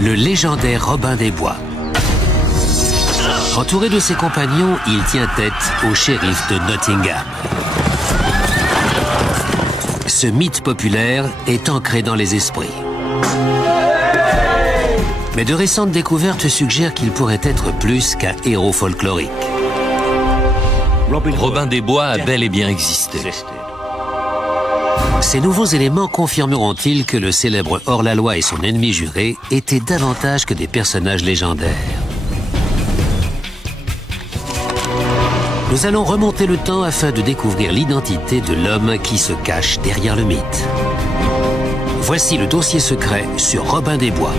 le légendaire Robin des Bois. Entouré de ses compagnons, il tient tête au shérif de Nottingham. Ce mythe populaire est ancré dans les esprits. Mais de récentes découvertes suggèrent qu'il pourrait être plus qu'un héros folklorique. Robin des Bois a bel et bien existé. Ces nouveaux éléments confirmeront-ils que le célèbre hors-la-loi et son ennemi juré étaient davantage que des personnages légendaires? Nous allons remonter le temps afin de découvrir l'identité de l'homme qui se cache derrière le mythe. Voici le dossier secret sur Robin des Bois.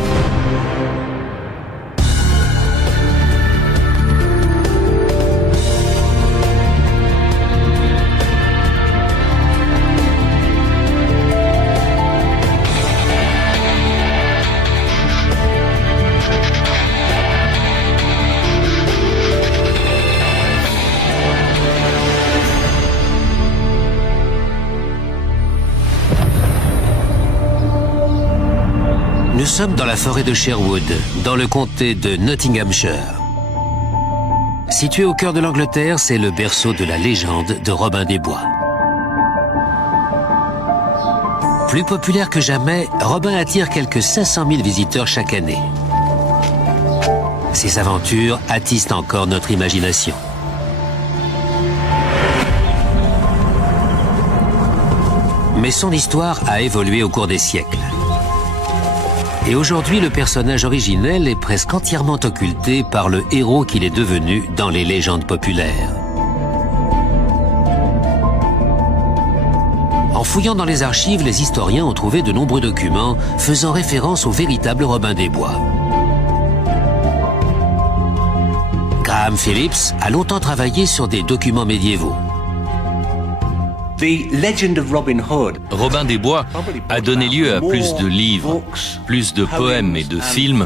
Nous sommes dans la forêt de Sherwood, dans le comté de Nottinghamshire. Situé au cœur de l'Angleterre, c'est le berceau de la légende de Robin des Bois. Plus populaire que jamais, Robin attire quelques 500 000 visiteurs chaque année. Ses aventures attisent encore notre imagination. Mais son histoire a évolué au cours des siècles. Et aujourd'hui, le personnage originel est presque entièrement occulté par le héros qu'il est devenu dans les légendes populaires. En fouillant dans les archives, les historiens ont trouvé de nombreux documents faisant référence au véritable Robin des Bois. Graham Phillips a longtemps travaillé sur des documents médiévaux. Robin des Bois a donné lieu à plus de livres, plus de poèmes et de films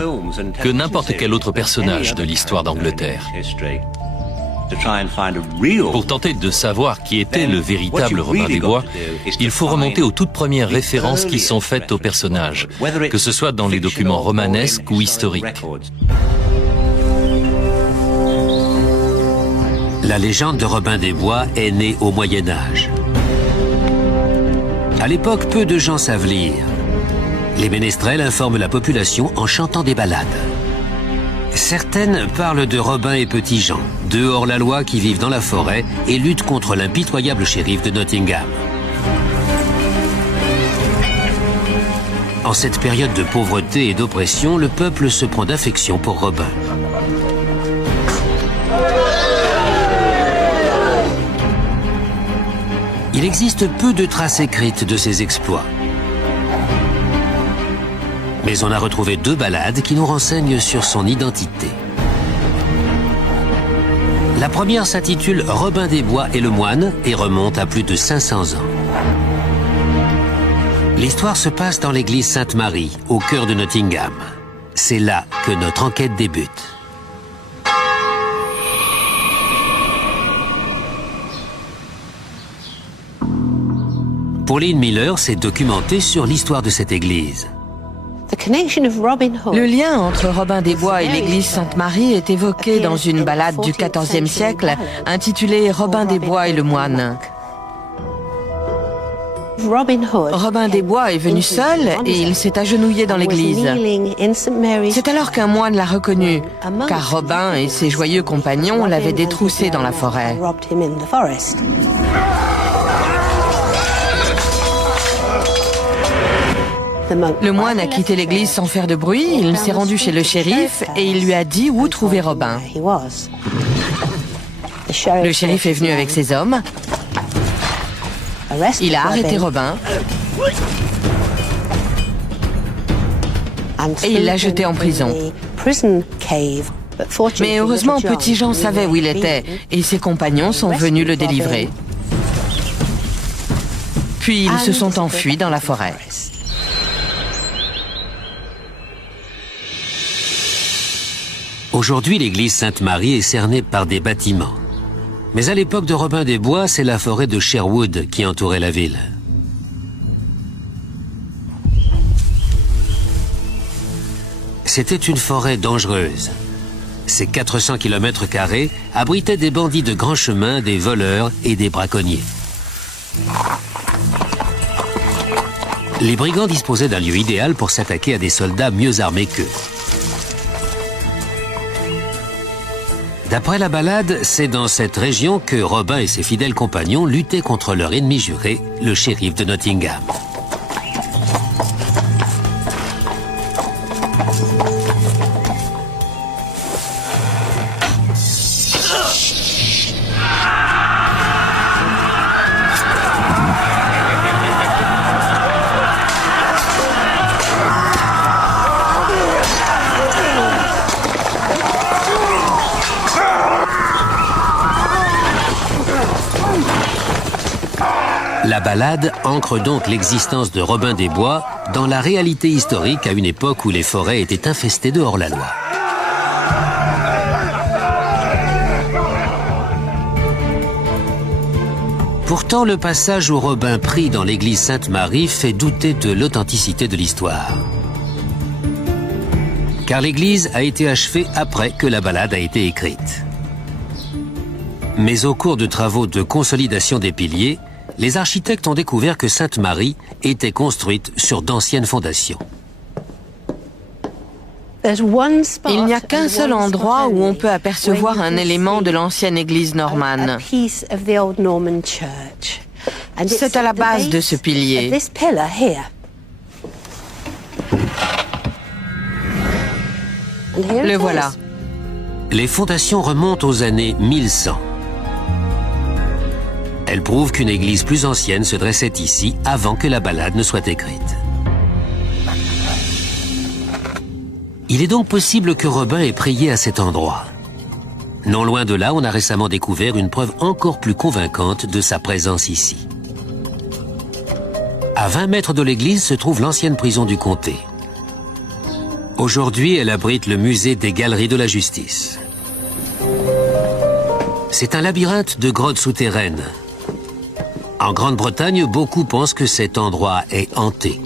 que n'importe quel autre personnage de l'histoire d'Angleterre. Pour tenter de savoir qui était le véritable Robin des Bois, il faut remonter aux toutes premières références qui sont faites au personnage, que ce soit dans les documents romanesques ou historiques. La légende de Robin des Bois est née au Moyen Âge. À l'époque, peu de gens savent lire. Les ménestrels informent la population en chantant des ballades. Certaines parlent de Robin et Petit Jean, deux hors-la-loi qui vivent dans la forêt et luttent contre l'impitoyable shérif de Nottingham. En cette période de pauvreté et d'oppression, le peuple se prend d'affection pour Robin. Il existe peu de traces écrites de ses exploits. Mais on a retrouvé deux ballades qui nous renseignent sur son identité. La première s'intitule « Robin des Bois et le moine » et remonte à plus de 500 ans. L'histoire se passe dans l'église Sainte-Marie, au cœur de Nottingham. C'est là que notre enquête débute. Pauline Miller s'est documentée sur l'histoire de cette église. Le lien entre Robin des Bois et l'église Sainte-Marie est évoqué dans une ballade du XIVe siècle intitulée Robin des Bois et le moine. Robin des Bois est venu seul et il s'est agenouillé dans l'église. C'est alors qu'un moine l'a reconnu, car Robin et ses joyeux compagnons l'avaient détroussé dans la forêt. Le moine a quitté l'église sans faire de bruit, il s'est rendu chez le shérif et il lui a dit où trouver Robin. Le shérif est venu avec ses hommes, il a arrêté Robin et il l'a jeté en prison. Mais heureusement, Petit Jean savait où il était et ses compagnons sont venus le délivrer. Puis ils se sont enfuis dans la forêt. Aujourd'hui, l'église Sainte-Marie est cernée par des bâtiments. Mais à l'époque de Robin des Bois, c'est la forêt de Sherwood qui entourait la ville. C'était une forêt dangereuse. Ces 400 km² abritaient des bandits de grand chemin, des voleurs et des braconniers. Les brigands disposaient d'un lieu idéal pour s'attaquer à des soldats mieux armés qu'eux. D'après la ballade, c'est dans cette région que Robin et ses fidèles compagnons luttaient contre leur ennemi juré, le shérif de Nottingham. La ballade ancre donc l'existence de Robin des Bois dans la réalité historique à une époque où les forêts étaient infestées de hors-la-loi. Pourtant, le passage où Robin prie dans l'église Sainte-Marie fait douter de l'authenticité de l'histoire. Car l'église a été achevée après que la ballade a été écrite. Mais au cours de travaux de consolidation des piliers, les architectes ont découvert que Sainte-Marie était construite sur d'anciennes fondations. Il n'y a qu'un seul endroit où on peut apercevoir un élément de l'ancienne église normande. C'est à la base de ce pilier. Le voilà. Les fondations remontent aux années 1100. Elles prouvent qu'une église plus ancienne se dressait ici avant que la ballade ne soit écrite. Il est donc possible que Robin ait prié à cet endroit. Non loin de là, on a récemment découvert une preuve encore plus convaincante de sa présence ici. À 20 mètres de l'église se trouve l'ancienne prison du comté. Aujourd'hui, elle abrite le musée des Galeries de la Justice. C'est un labyrinthe de grottes souterraines. En Grande-Bretagne, beaucoup pensent que cet endroit est hanté.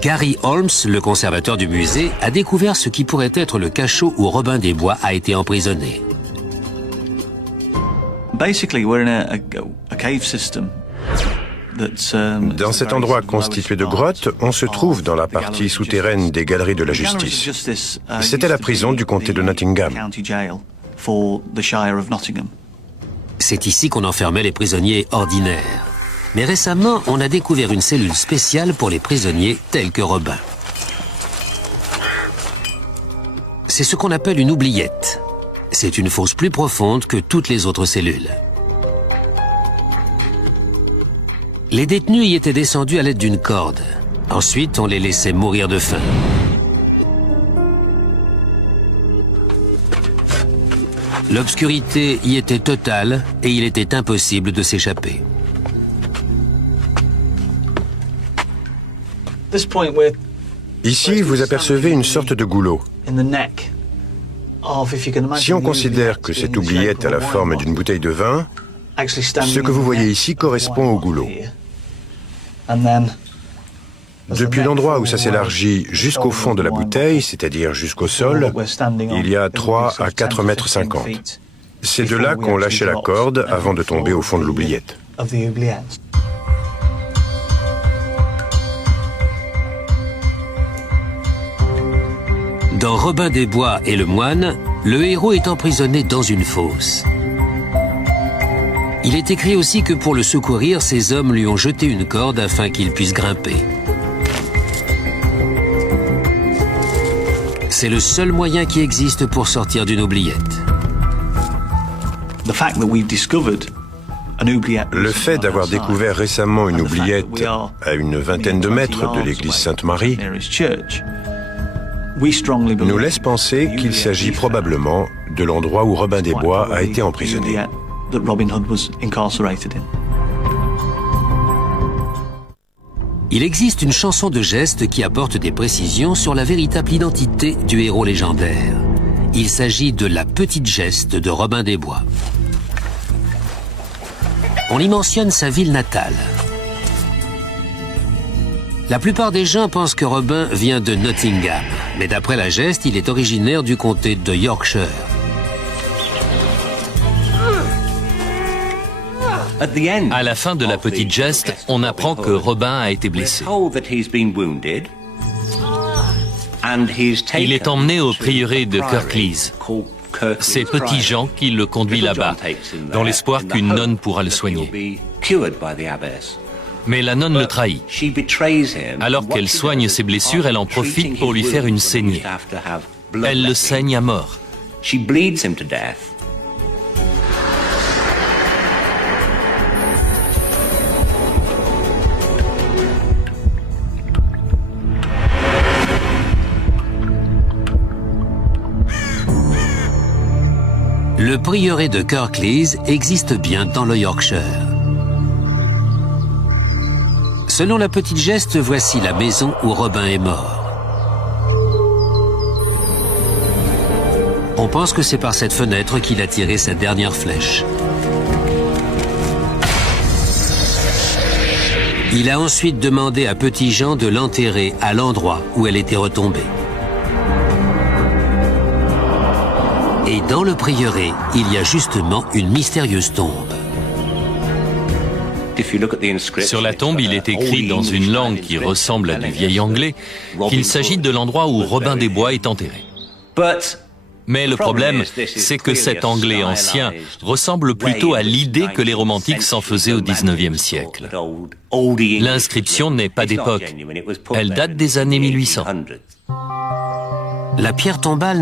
Gary Holmes, le conservateur du musée, a découvert ce qui pourrait être le cachot où Robin des Bois a été emprisonné. Dans cet endroit constitué de grottes, on se trouve dans la partie souterraine des Galeries de la Justice. C'était la prison du comté de Nottingham. C'est ici qu'on enfermait les prisonniers ordinaires. Mais récemment, on a découvert une cellule spéciale pour les prisonniers tels que Robin. C'est ce qu'on appelle une oubliette. C'est une fosse plus profonde que toutes les autres cellules. Les détenus y étaient descendus à l'aide d'une corde. Ensuite, on les laissait mourir de faim. L'obscurité y était totale et il était impossible de s'échapper. Ici, vous apercevez une sorte de goulot. Si on considère que cette oubliette a la forme d'une bouteille de vin, ce que vous voyez ici correspond au goulot. Depuis l'endroit où ça s'élargit jusqu'au fond de la bouteille, c'est-à-dire jusqu'au sol, il y a 3 à 4,50 mètres. C'est de là qu'on lâchait la corde avant de tomber au fond de l'oubliette. Dans Robin des Bois et le moine, le héros est emprisonné dans une fosse. Il est écrit aussi que pour le secourir, ces hommes lui ont jeté une corde afin qu'il puisse grimper. C'est le seul moyen qui existe pour sortir d'une oubliette. Le fait d'avoir découvert récemment une oubliette à une vingtaine de mètres de l'église Sainte-Marie nous laisse penser qu'il s'agit probablement de l'endroit où Robin des Bois a été emprisonné. Il existe une chanson de geste qui apporte des précisions sur la véritable identité du héros légendaire. Il s'agit de la petite geste de Robin des Bois. On y mentionne sa ville natale. La plupart des gens pensent que Robin vient de Nottingham, mais d'après la geste, il est originaire du comté de Yorkshire. À la fin de la petite geste, on apprend que Robin a été blessé. Il est emmené au prieuré de Kirklees. C'est Petit Jean qui le conduit là-bas, dans l'espoir qu'une nonne pourra le soigner. Mais la nonne le trahit. Alors qu'elle soigne ses blessures, elle en profite pour lui faire une saignée. Elle le saigne à mort. Le prieuré de Kirklees existe bien dans le Yorkshire. Selon la petite geste, voici la maison où Robin est mort. On pense que c'est par cette fenêtre qu'il a tiré sa dernière flèche. Il a ensuite demandé à Petit Jean de l'enterrer à l'endroit où elle était retombée. Et dans le prieuré, il y a justement une mystérieuse tombe. Sur la tombe, il est écrit dans une langue qui ressemble à du vieil anglais qu'il s'agit de l'endroit où Robin des Bois est enterré. Mais le problème, c'est que cet anglais ancien ressemble plutôt à l'idée que les romantiques s'en faisaient au XIXe siècle. L'inscription n'est pas d'époque. Elle date des années 1800. La pierre tombale